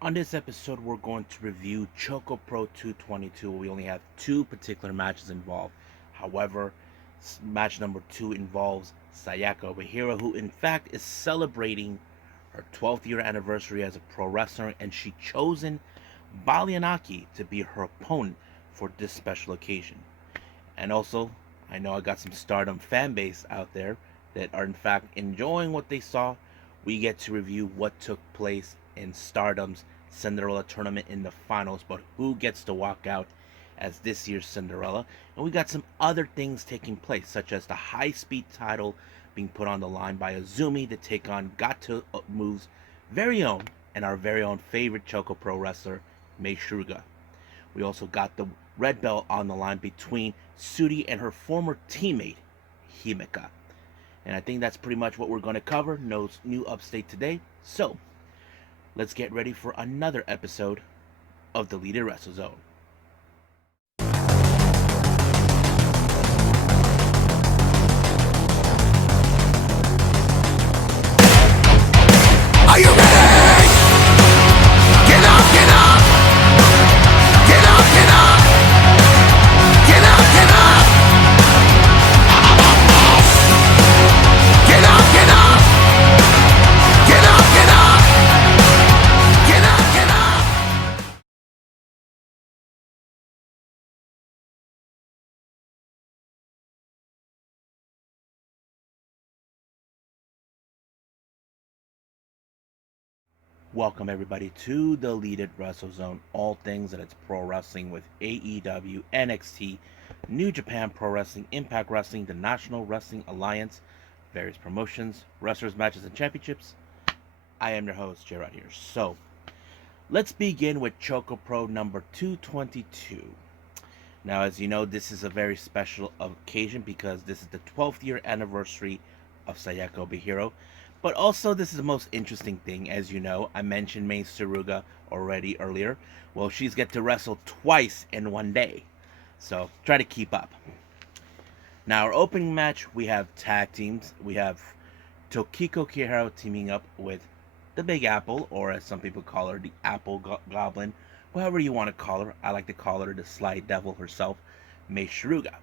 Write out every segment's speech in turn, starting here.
On this episode, we're going to review ChocoPro 222. We only have two particular matches involved. However, match number two involves Sayaka Obihiro, who in fact is celebrating her 12th year anniversary as a pro wrestler, and she chosen Balianaki to be her opponent for this special occasion. And also, I know I got some Stardom fan base out there that are in fact enjoying what they saw. We get to review what took place in Stardom's Cinderella Tournament in the finals, but who gets to walk out as this year's Cinderella. And we got some other things taking place, such as the high speed title being put on the line by Azumi to take on Gato Move's very own and our very own favorite Choco Pro wrestler, Mei Shruga. We also got the red belt on the line between Suri and her former teammate, Himeka. And I think that's pretty much what we're going to cover. No new upstate today. So, let's get ready for another episode of the Leader Wrestle Zone. Are you ready? Get up, get up! Get up, get up! Get up, get up! Get up, get up! Get up, get up! Get up, get up! Welcome everybody to the Leaded Wrestle Zone. All things that it's pro wrestling with AEW, NXT, New Japan Pro Wrestling, Impact Wrestling, the National Wrestling Alliance, various promotions, wrestlers, matches, and championships. I am your host, Gerard here. So, let's begin with Choco Pro number 222. Now, as you know, this is a very special occasion because this is the 12th year anniversary of Sayaka Obihiro. But also, this is the most interesting thing. As you know, I mentioned Mei Suruga already earlier. Well, she's get to wrestle twice in one day. So, try to keep up. Now, our opening match, we have tag teams. We have Tokiko Kirihara teaming up with the Big Apple, or as some people call her, the Apple Goblin. However you want to call her. I like to call her the Sly Devil herself, Mei Shiruga.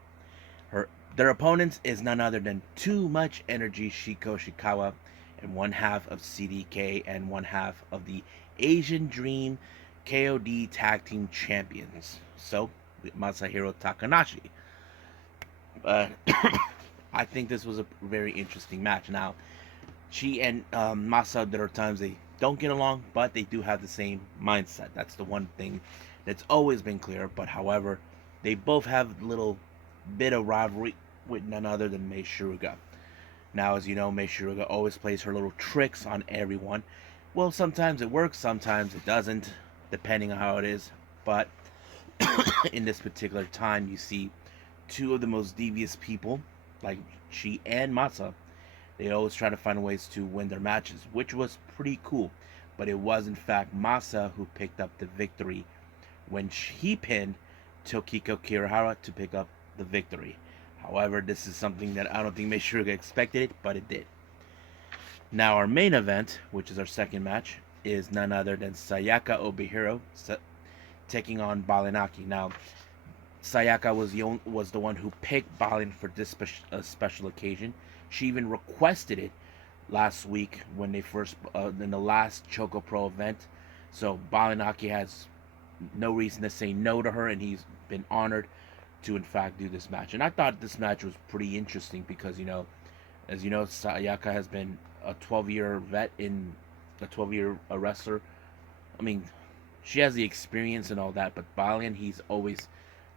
Their opponents is none other than Too Much Energy Shiko Shikawa, and one half of CDK and one half of the Asian Dream KOD Tag Team Champions. So, Masahiro Takanashi. Uh, I think this was a very interesting match. Now, she and Masa, there are times they don't get along, but they do have the same mindset. That's the one thing that's always been clear. But however, they both have a little bit of rivalry with none other than Mei Shiruga. Now, as you know, Mei Shiruga always plays her little tricks on everyone. Well, sometimes it works, sometimes it doesn't, depending on how it is. But in this particular time, you see two of the most devious people, like she and Masa. They always try to find ways to win their matches, which was pretty cool. But it was in fact Masa who picked up the victory when he pinned Tokiko Kirihara to pick up the victory. However, this is something that I don't think Meishuruga expected it, but it did. Now our main event, which is our second match, is none other than Sayaka Obihiro taking on Balinaki. Now, Sayaka was the one who picked Balin for this special occasion. She even requested it last week when they first in the last Choco Pro event. So Balinaki has no reason to say no to her, and he's been honored to in fact do this match. And I thought this match was pretty interesting because as you know, Sayaka has been a 12-year vet in a 12-year wrestler. I mean, she has the experience and all that, but Balian, he's always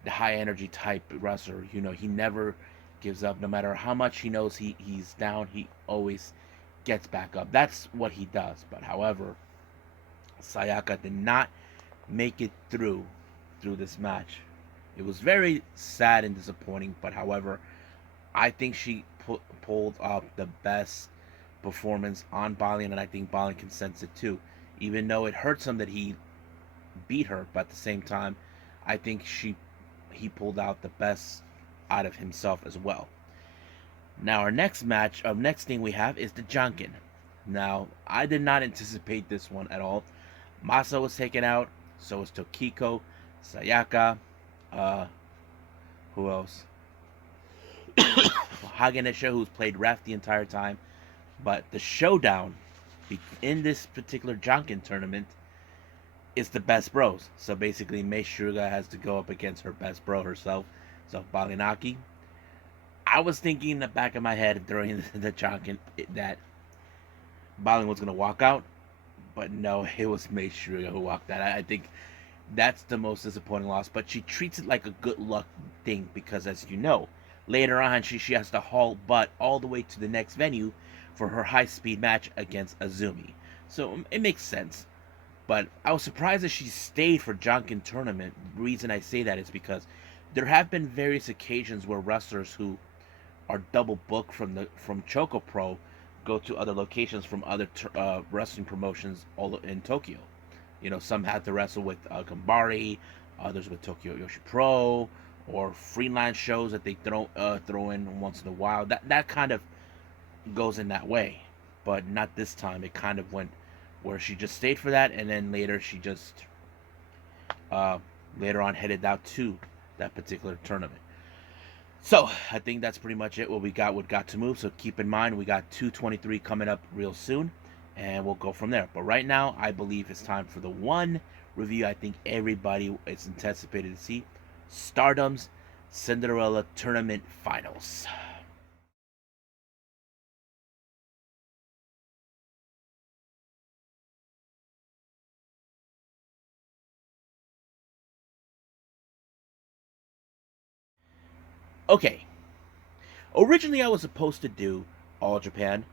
the high energy type wrestler. He never gives up no matter how much he knows he's down. He always gets back up. That's what he does. But however, Sayaka did not make it through this match. It was very sad and disappointing. But however, I think she pulled off the best performance on Balian, and I think Balian can sense it too. Even though it hurts him that he beat her, but at the same time, I think he pulled out the best out of himself as well. Now our next match, next thing we have is the Janken. Now I did not anticipate this one at all. Masa was taken out. So was Tokiko, Sayaka, uh, who else? Haganisha, who's played ref the entire time. But the showdown in this particular Janken tournament is the best bros. So basically, Mei Suga has to go up against her best bro herself, so Balinaki. I was thinking in the back of my head during the Janken that Balin was going to walk out, but no, it was Mei Suga who walked out. I think that's the most disappointing loss, but she treats it like a good luck thing because, as you know, later on she has to haul butt all the way to the next venue for her high speed match against Azumi. So it makes sense. But I was surprised that she stayed for Janken tournament. The reason I say that is because there have been various occasions where wrestlers who are double booked from ChocoPro go to other locations from other wrestling promotions all in Tokyo. You know, some had to wrestle with Gambari, others with Tokyo Yoshi Pro, or freelance shows that they throw in once in a while. That kind of goes in that way, but not this time. It kind of went where she just stayed for that, and then later she just uh, later on headed out to that particular tournament. So I think that's pretty much it. What we got, what got to move. So keep in mind we got 223 coming up real soon, and we'll go from there. But right now, I believe it's time for the one review I think everybody is anticipated to see: Stardom's Cinderella Tournament Finals. Okay, originally I was supposed to do All Japan,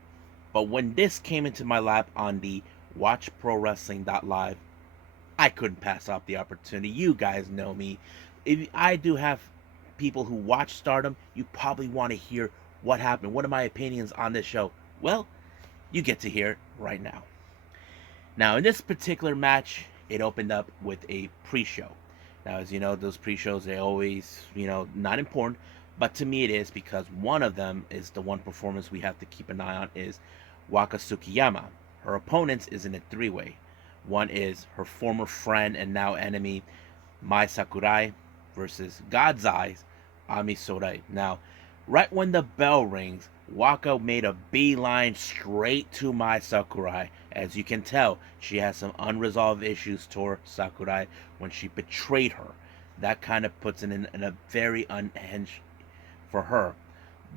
but when this came into my lap on the WatchProWrestling.live, I couldn't pass up the opportunity. You guys know me. If I do have people who watch Stardom, you probably want to hear what happened. What are my opinions on this show? Well, you get to hear it right now. Now, in this particular match, it opened up with a pre-show. Now, as you know, those pre-shows, they always, not important, but to me it is because one of them is the one performance we have to keep an eye on is Waka Tsukiyama. Her opponents is in a three-way. One is her former friend and now enemy, Mai Sakurai, versus God's Eyes, Ami Sorai. Now, right when the bell rings, Waka made a beeline straight to Mai Sakurai. As you can tell, she has some unresolved issues toward Sakurai when she betrayed her. That kind of puts it in a very unhinged for her.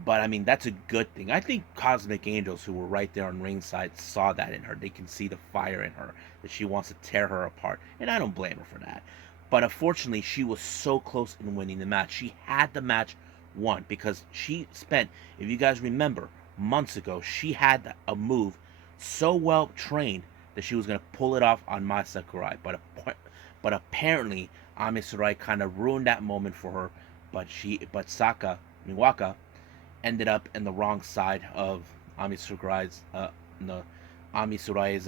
But I mean, that's a good thing. I think Cosmic Angels, who were right there on ringside, saw that in her. They can see the fire in her, that she wants to tear her apart. And I don't blame her for that. But unfortunately, she was so close in winning the match. She had the match won because she spent, if you guys remember, months ago, she had a move so well trained that she was going to pull it off on Mai Sakurai. But apparently, Ami Sakurai kind of ruined that moment for her. But Miwaka ended up in the wrong side of Ami Surai's no, Ami Surai's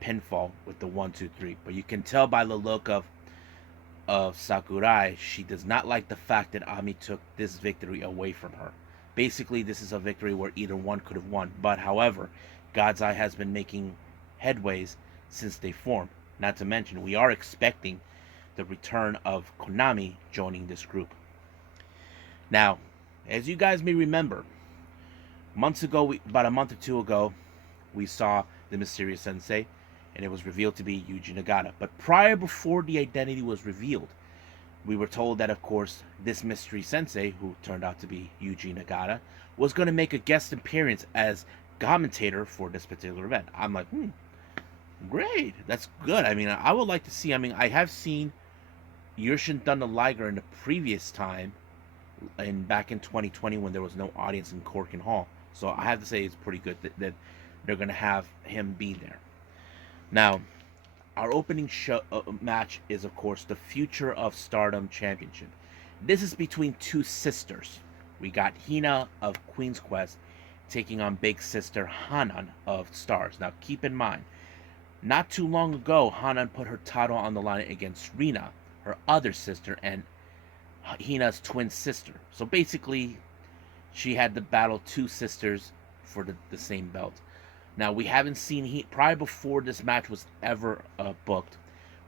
pinfall with the 1-2-3. But you can tell by the look of Sakurai, she does not like the fact that Ami took this victory away from her. Basically, this is a victory where either one could have won. But however, God's Eye has been making headways since they formed. Not to mention, we are expecting the return of Konami joining this group. Now, as you guys may remember, months ago, about a month or two ago, we saw the mysterious sensei, and it was revealed to be Yuji Nagata. But before the identity was revealed, we were told that, of course, this mystery sensei, who turned out to be Yuji Nagata, was going to make a guest appearance as commentator for this particular event. I'm like, great, that's good. I mean, I would like to see. I mean, I have seen Yushin Thunder Liger in the previous time, back in 2020 when there was no audience in Corkin Hall. So I have to say it's pretty good that they're going to have him be there. Now, our opening match is, of course, the Future of Stardom Championship. This is between two sisters. We got Hina of Queen's Quest taking on big sister Hanan of Stars. Now, keep in mind, not too long ago, Hanan put her title on the line against Rina, her other sister, and Hina's twin sister. So basically, she had to battle two sisters for the same belt. Now we haven't seen prior before this match was ever booked.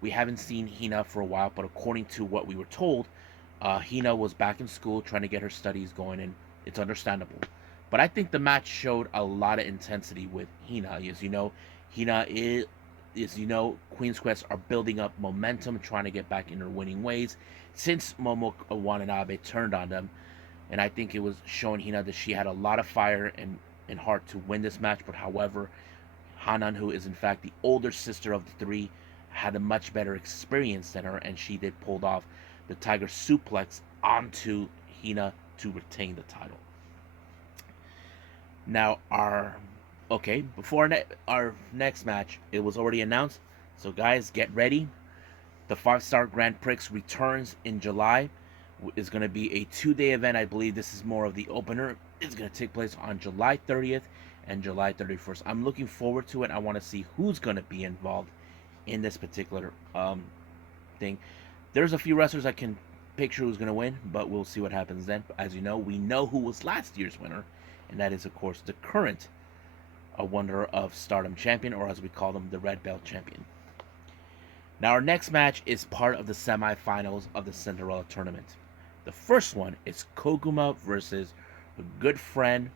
We haven't seen Hina for a while, but according to what we were told, Hina was back in school trying to get her studies going, and it's understandable. But I think the match showed a lot of intensity with Hina. Hina is, Queen's Quest are building up momentum, trying to get back in their winning ways since Momo Watanabe turned on them. And I think it was showing Hina that she had a lot of fire and heart to win this match. But however, Hanan, who is in fact the older sister of the three, had a much better experience than her, and she did pulled off the Tiger Suplex onto Hina to retain the title. Now, before our next match, it was already announced. So, guys, get ready. The 5-Star Grand Prix returns in July. Is going to be a 2-day event. I believe this is more of the opener. It's going to take place on July 30th and July 31st. I'm looking forward to it. I want to see who's going to be involved in this particular thing. There's a few wrestlers I can picture who's going to win, but we'll see what happens then. As you know, we know who was last year's winner, and that is, of course, the current Wonder of Stardom champion, or as we call them, the Red Belt champion. Now, our next match is part of the semifinals of the Cinderella Tournament. The first one is Koguma versus a good friend,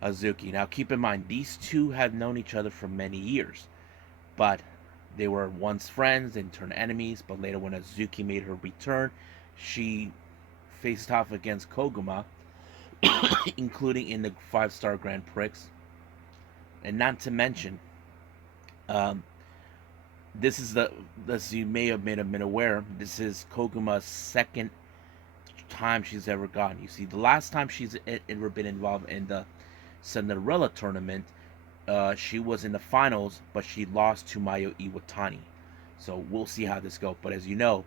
Azuki. Now, keep in mind, these two have known each other for many years, but they were once friends and turned enemies. But later, when Azuki made her return, she faced off against Koguma, including in the 5-Star Grand Prix. And not to mention, this is as you may have been aware, this is Koguma's second time she's ever gone. You see, the last time she's ever been involved in the Cinderella Tournament, she was in the finals, but she lost to Mayu Iwatani. So we'll see how this goes. But as you know,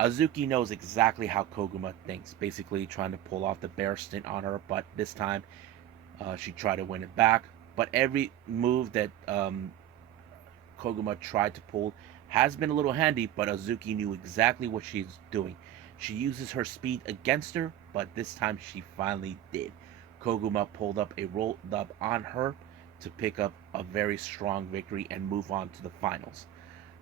Azuki knows exactly how Koguma thinks, basically trying to pull off the bear stint on her, but this time she tried to win it back. But every move that Koguma tried to pull has been a little handy, but Azuki knew exactly what she's doing. She uses her speed against her, but this time she finally did. Koguma pulled up a roll up on her to pick up a very strong victory and move on to the finals.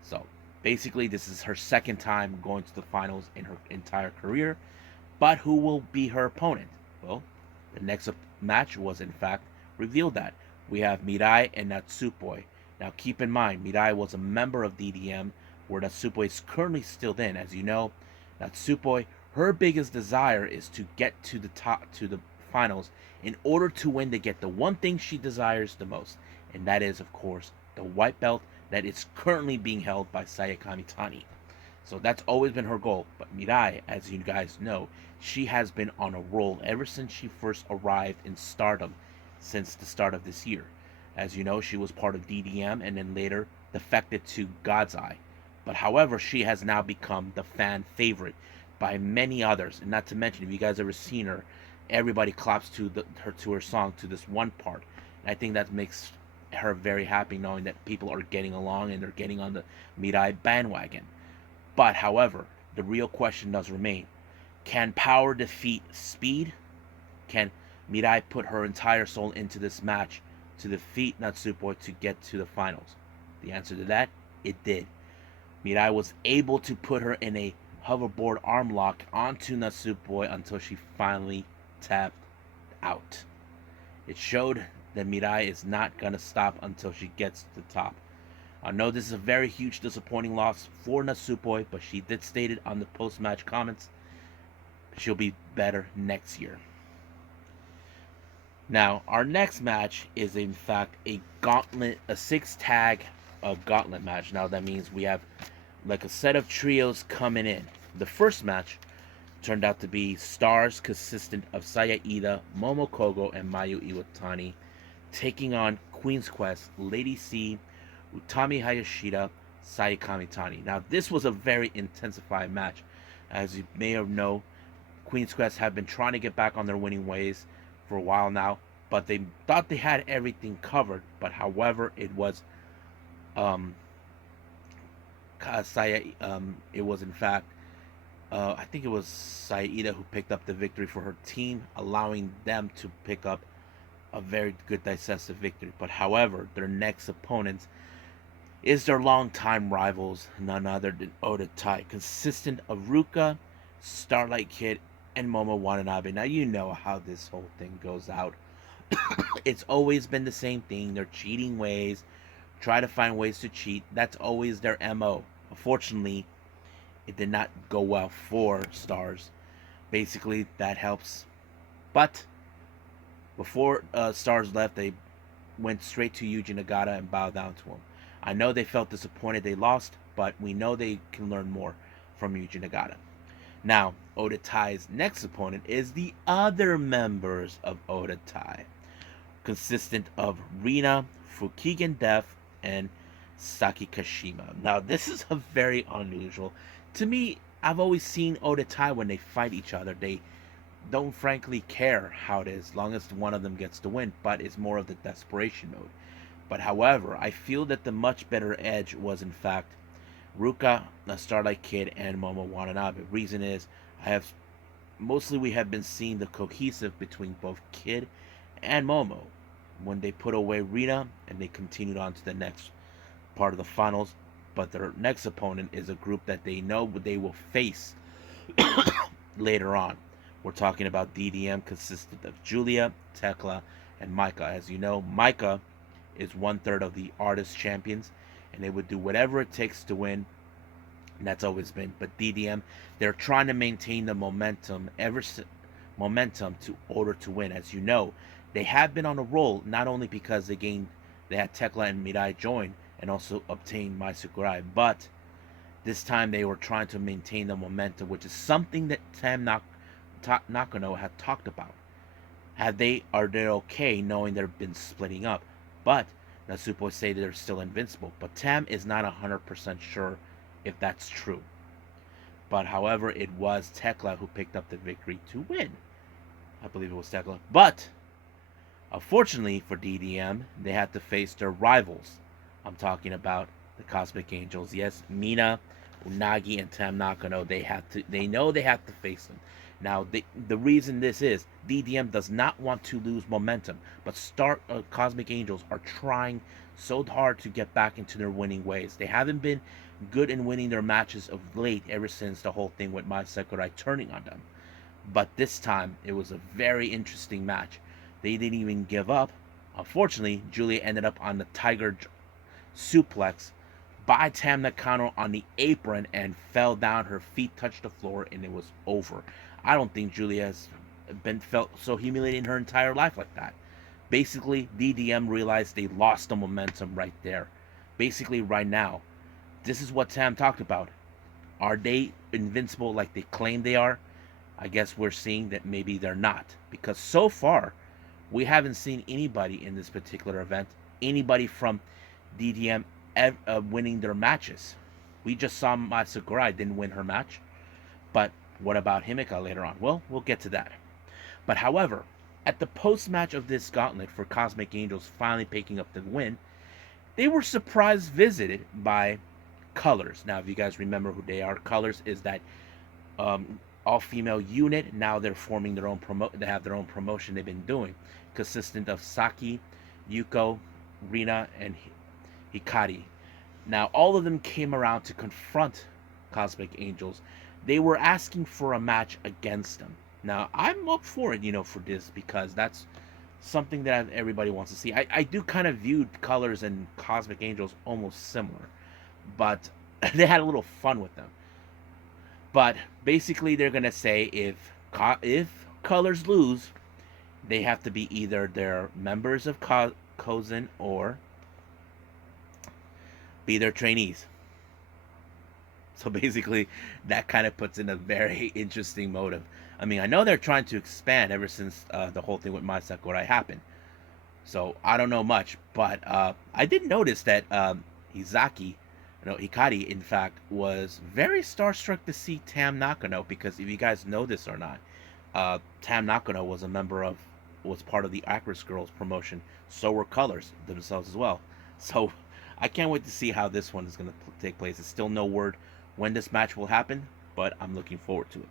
So basically, this is her second time going to the finals in her entire career. But who will be her opponent? Well, the next match was in fact revealed that we have Mirai and Natsupoi. Now keep in mind, Mirai was a member of DDM, where Natsupoi is currently still in. As you know, Natsupoi, her biggest desire is to get to the top, to the finals. In order to win, to get the one thing she desires the most, and that is, of course, the white belt that is currently being held by Sayaka Mitani. So that's always been her goal. But Mirai, as you guys know, she has been on a roll ever since she first arrived in Stardom, since the start of this year. As you know, she was part of DDM and then later defected to God's Eye. But however, she has now become the fan favorite by many others. And not to mention, if you guys ever seen her, everybody claps to her song to this one part. And I think that makes her very happy, knowing that people are getting along and they're getting on the Mirai bandwagon. But however, the real question does remain: can power defeat speed? Can Mirai put her entire soul into this match to defeat Natsupoi to get to the finals? The answer to that, it did. Mirai was able to put her in a hoverboard arm lock onto Natsupoi until she finally tapped out. It showed that Mirai is not going to stop until she gets to the top. I know this is a very huge disappointing loss for Natsupoi, but she did state it on the post-match comments. She'll be better next year. Now, our next match is in fact a gauntlet, a 6-tag gauntlet match. Now that means we have like a set of trios coming in. The first match turned out to be stars consistent of Saya Ida, Momo Kogo, and Mayu Iwatani taking on Queen's Quest, Lady C, Utami Hayashida, Sayaka Mitani. Now, this was a very intensified match. As you may have known, Queen's Quest have been trying to get back on their winning ways for a while now, but they thought they had everything covered. But however, it was it was in fact I think it was Saida who picked up the victory for her team, allowing them to pick up a very good decisive victory. But however, their next opponents is their longtime rivals, none other than Oda Tai, consistent of Ruka, Starlight Kid, and Momo Watanabe. Now you know how this whole thing goes out. It's always been the same thing. They're cheating ways, try to find ways to cheat. That's always their MO. Unfortunately, it did not go well for Stars. Basically, that helps. But before Stars left, they went straight to Yuji Nagata and bowed down to him. I know they felt disappointed they lost, but we know they can learn more from Yuji Nagata. Now, Oda Tai's next opponent is the other members of Oda Tai, consistent of Rina, Fukigen Def, and Saki Kashima. Now, this is a very unusual. To me, I've always seen Oda Tai when they fight each other. They don't frankly care how it is, as long as one of them gets the win, but it's more of the desperation mode. But however, I feel that the much better edge was in fact Ruka, the Starlight Kid, and Momo Watanabe. Reason is, we have been seeing the cohesive between both Kid and Momo when they put away Rina and they continued on to the next part of the finals. But their next opponent is a group that they know they will face later on. We're talking about DDM, consistent of Julia, Tekla, and Micah. As you know, Micah is 1/3 of the Artist Champions, and they would do whatever it takes to win. And that's always been. But DDM, they're trying to maintain the momentum to order to win. As you know, they have been on a roll, not only because they had Tekla and Mirai join and also obtain Mai Sakurai, but this time they were trying to maintain the momentum, which is something that Nakano had talked about. Are they okay knowing they've been splitting up? But Natsupo say they're still invincible. But Tam is not 100% sure if that's true. But however, it was Tekla who picked up the victory to win. I believe it was Tekla. But unfortunately for DDM, they had to face their rivals. I'm talking about the Cosmic Angels. Yes, Mina, Unagi, and Tam Nakano. They know they have to face them. Now, the reason this is, DDM does not want to lose momentum, but Cosmic Angels are trying so hard to get back into their winning ways. They haven't been good in winning their matches of late, ever since the whole thing with Mai Sakurai turning on them. But this time, it was a very interesting match. They didn't even give up. Unfortunately, Julia ended up on the Tiger suplex by Tam Nakano on the apron and fell down. Her feet touched the floor and it was over. I don't think Julia has felt so humiliated in her entire life like that. Basically, DDM realized they lost the momentum right there. Basically, right now, this is what Tam talked about. Are they invincible like they claim they are? I guess we're seeing that maybe they're not. Because so far, we haven't seen anybody in this particular event, anybody from DDM winning their matches. We just saw Mai Sakurai didn't win her match. But what about Himeka later on? Well, we'll get to that. But however, at the post-match of this gauntlet for Cosmic Angels finally picking up the win, they were surprise visited by Colors. Now, if you guys remember who they are, Colors is that all-female unit. Now they're forming their own They have their own promotion they've been doing, consistent of Saki, Yuko, Rina, and Hikari. Now, all of them came around to confront Cosmic Angels. They were asking for a match against them. Now, I'm up for it, for this, because that's something that everybody wants to see. I do kind of view Colors and Cosmic Angels almost similar, but they had a little fun with them. But basically, they're gonna say if Colors lose, they have to be either their members of Kozen or be their trainees. So basically, that kind of puts in a very interesting motive. I mean, I know they're trying to expand ever since the whole thing with Mai Sakurai happened. So I don't know much, but I did notice that Hikari, in fact, was very starstruck to see Tam Nakano, because if you guys know this or not, Tam Nakano was part of the Actress Girls promotion. So were Colors themselves as well. So I can't wait to see how this one is going to take place. It's still no word when this match will happen, but I'm looking forward to it.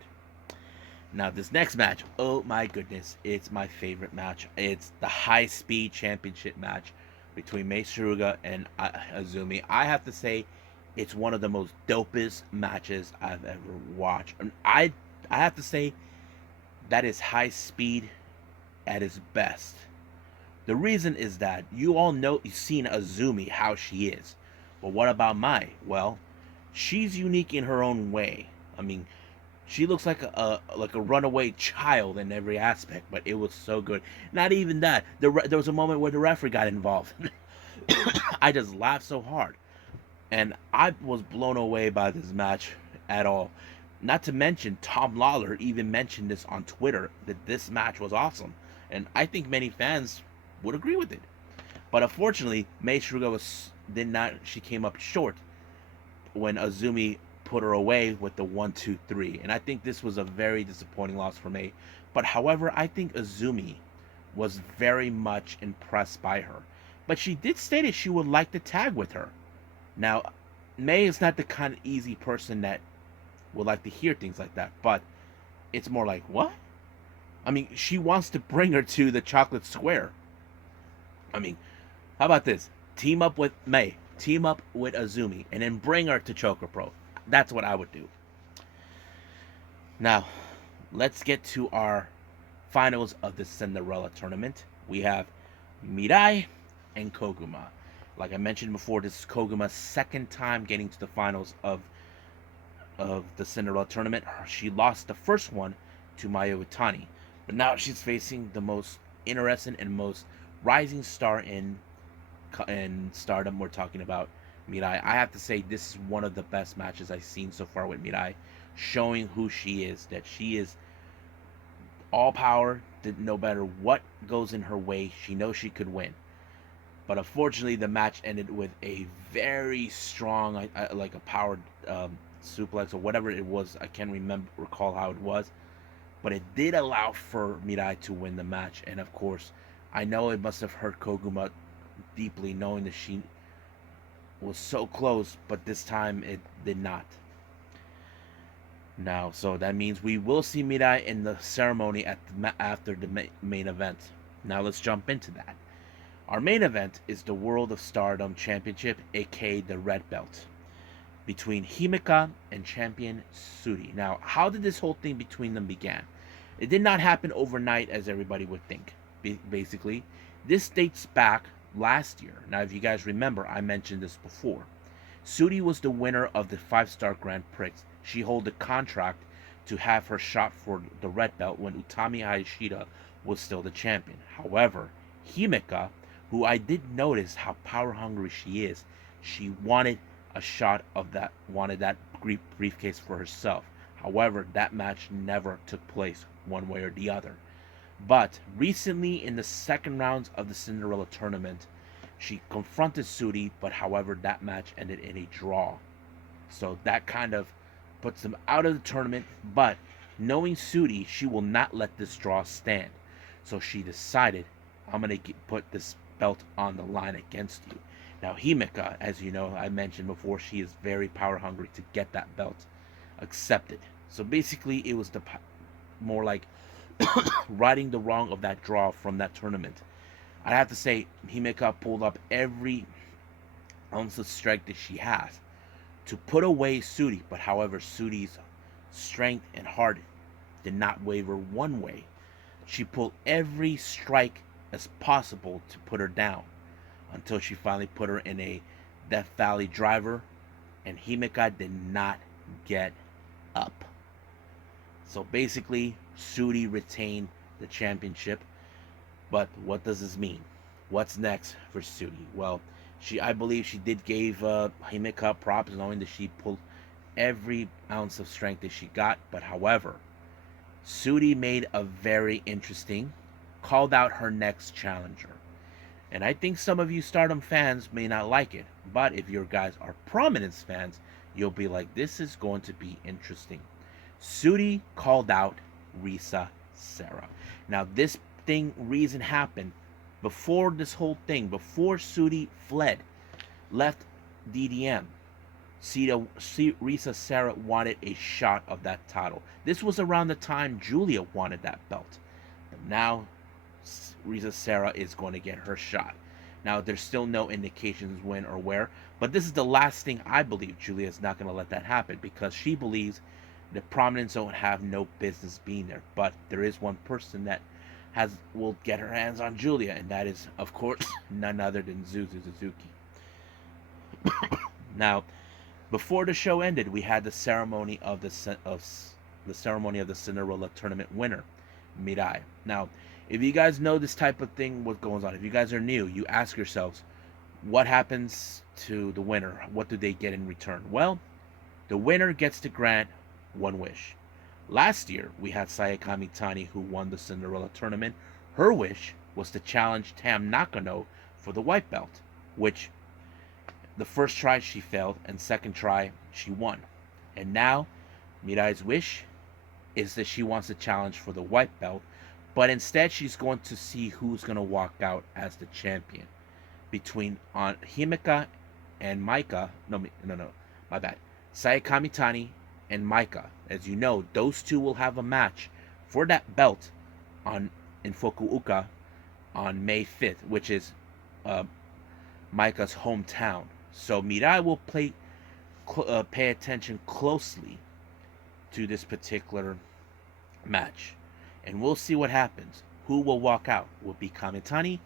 Now, this next match, oh my goodness, it's my favorite match. It's the high speed championship match between Mei Suruga and Azumi. I have to say, it's one of the most dopest matches I've ever watched. And I have to say, that is high speed at its best. The reason is that you all know, you've seen Azumi, how she is. But what about Mai? Well, she's unique in her own way. I mean, she looks like a runaway child in every aspect, but it was so good. Not even that. There was a moment where the referee got involved. I just laughed so hard, and I was blown away by this match at all. Not to mention, Tom Lawler even mentioned this on Twitter that this match was awesome, and I think many fans would agree with it. But unfortunately, Mei Suruga was did not. She came up short when Azumi put her away with the 1-2-3. And I think this was a very disappointing loss for Mei. But however, I think Azumi was very much impressed by her. But she did state that she would like to tag with her. Now, Mei is not the kind of easy person that would like to hear things like that. But it's more like, what? I mean, she wants to bring her to the chocolate square. I mean, how about this? Team up with Mei, team up with Azumi, and then bring her to ChocoPro. That's what I would do. Now, let's get to our finals of the Cinderella Tournament. We have Mirai and Koguma. Like I mentioned before, this is Koguma's second time getting to the finals of the Cinderella Tournament. She lost the first one to Mayu Iwatani, but now she's facing the most interesting and most rising star in Stardom. We're talking about Mirai. I have to say, this is one of the best matches I've seen so far with Mirai, showing who she is, that she is all power, that no matter what goes in her way, she knows she could win. But unfortunately, the match ended with a very strong, like a powered suplex or whatever it was. I can't recall how it was, but it did allow for Mirai to win the match. And of course, I know it must have hurt Koguma deeply, knowing that she was so close, but this time it did not. Now, so that means we will see Mirai in the ceremony after the main event. Now let's jump into that. Our main event is the World of Stardom Championship, aka the Red Belt, between Himeka and champion Suri. Now, how did this whole thing between them begin? It did not happen overnight as everybody would think. Basically, this dates back last year. Now, if you guys remember, I mentioned this before. Suri was the winner of the 5-star Grand Prix. She held a contract to have her shot for the red belt when Utami Hayashida was still the champion. However, Himeka, who I did notice how power hungry she is, she wanted a shot of that, wanted that briefcase for herself. However, that match never took place one way or the other. But recently, in the second rounds of the Cinderella Tournament, she confronted Suri, but however, that match ended in a draw. So that kind of puts them out of the tournament, but knowing Suri, she will not let this draw stand. So she decided, I'm going to put this belt on the line against you. Now, Himeka, as you know, I mentioned before, she is very power hungry to get that belt accepted. So basically, it was the more like righting the wrong of that draw from that tournament. I have to say, Himeka pulled up every ounce of strength that she has to put away Suri, but however, Suri's strength and heart did not waver one way. She pulled every strike as possible to put her down until she finally put her in a Death Valley driver, and Himeka did not get up. So basically, Suri retained the championship. But what does this mean? What's next for Suri? Well, I believe she did give Himeka props, knowing that she pulled every ounce of strength that she got. But however, Suri made a very interesting, called out her next challenger. And I think some of you Stardom fans may not like it, but if your guys are Prominence fans, you'll be like, this is going to be interesting. Suri called out Risa Sera. Now, this reason happened before this whole thing, before Suri left DDM. Risa Sarah wanted a shot of that title. This was around the time Julia wanted that belt. But now Risa Sarah is going to get her shot. Now, there's still no indications when or where, but this is the last thing I believe. Julia is not going to let that happen because she believes the Prominence don't have no business being there. But there is one person that will get her hands on Julia, and that is, of course, none other than Zuzu Suzuki. Now, before the show ended, we had the ceremony of the Cinderella Tournament winner, Mirai. Now, if you guys know this type of thing, what goes on, if you guys are new, you ask yourselves, what happens to the winner? What do they get in return? Well, the winner gets to grant one wish. Last year, we had Sayaka Mitani, who won the Cinderella Tournament. Her wish was to challenge Tam Nakano for the white belt, which the first try she failed, and second try she won. And now, Mirai's wish is that she wants to challenge for the white belt, but instead she's going to see who's going to walk out as the champion between Himeka and Maika. No, my bad. Sayaka Mitani and Maika. As you know, those two will have a match for that belt in Fukuoka on May 5th, which is Maika's hometown. So Mirai will pay attention closely to this particular match, and we'll see what happens. Who will walk out? Will it be Kamitani,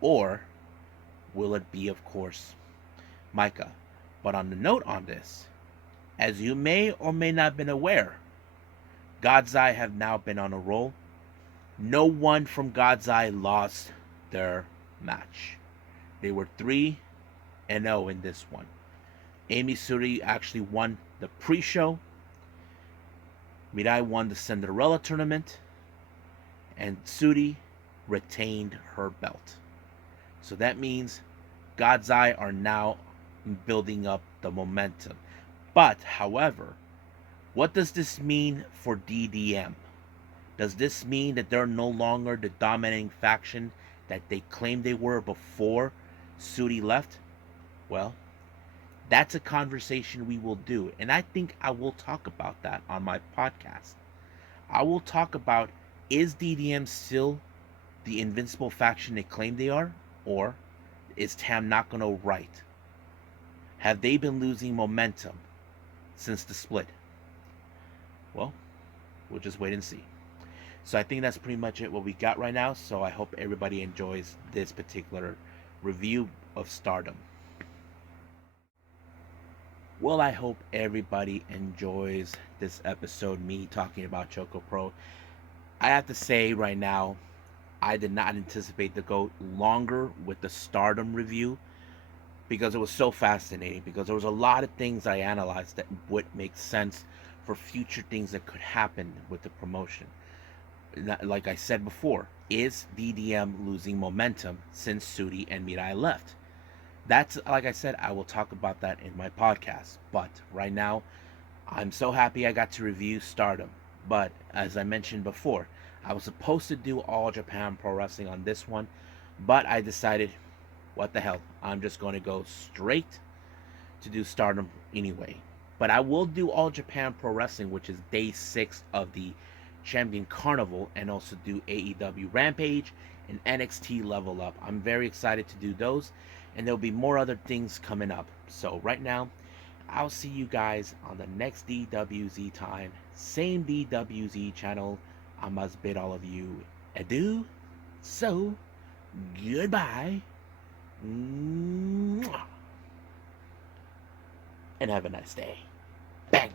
or will it be, of course, Maika? But on the note on this, as you may or may not have been aware, God's Eye have now been on a roll. No one from God's Eye lost their match. They were 3-0 in this one. Amy Suri actually won the pre-show. Mirai won the Cinderella Tournament. And Suri retained her belt. So that means God's Eye are now building up the momentum. But, however, what does this mean for DDM? Does this mean that they're no longer the dominating faction that they claimed they were before Suri left? Well, that's a conversation we will do. And I think I will talk about that on my podcast. I will talk about, is DDM still the invincible faction they claim they are? Or is Tam Nakano right? Have they been losing momentum since the split? Well, we'll just wait and see. So I think that's pretty much it what we got right now. So I hope everybody enjoys this particular review of Stardom. Well, I hope everybody enjoys this episode, me talking about ChocoPro. I have to say right now, I did not anticipate to go longer with the Stardom review because it was so fascinating, because there was a lot of things I analyzed that would make sense for future things that could happen with the promotion. Like I said before, is DDM losing momentum since Suri and Mirai left? That's, like I said, I will talk about that in my podcast. But right now, I'm so happy I got to review Stardom. But as I mentioned before, I was supposed to do All Japan Pro Wrestling on this one, but I decided, what the hell, I'm just going to go straight to do Stardom anyway. But I will do All Japan Pro Wrestling, which is day 6 of the Champion Carnival, and also do AEW Rampage and NXT Level Up. I'm very excited to do those, and there'll be more other things coming up. So right now, I'll see you guys on the next DWZ time. Same DWZ channel. I must bid all of you adieu. So, goodbye. Mwah. And have a nice day. Bang.